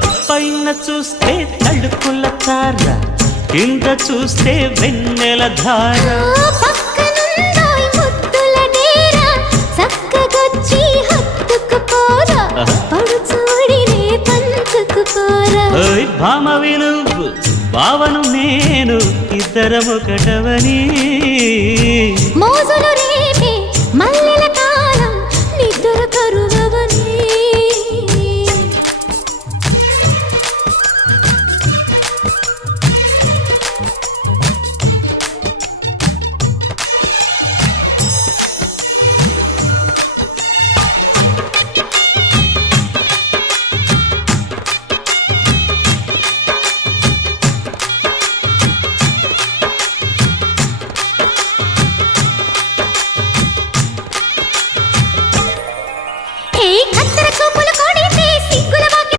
పైన చూస్తే తడుకుల తార, కింద చూస్తే వెన్నెల ధార. పక్కనుందోయ్ ముద్దుల డేరా, చక్కగొచ్చి హత్తుకుపోరా, పడుచూడినే పంచుకుపోరా. భామ విలువు భావను నేను, ఇద్దరమొకటవని మోజులు రేపే మల్లె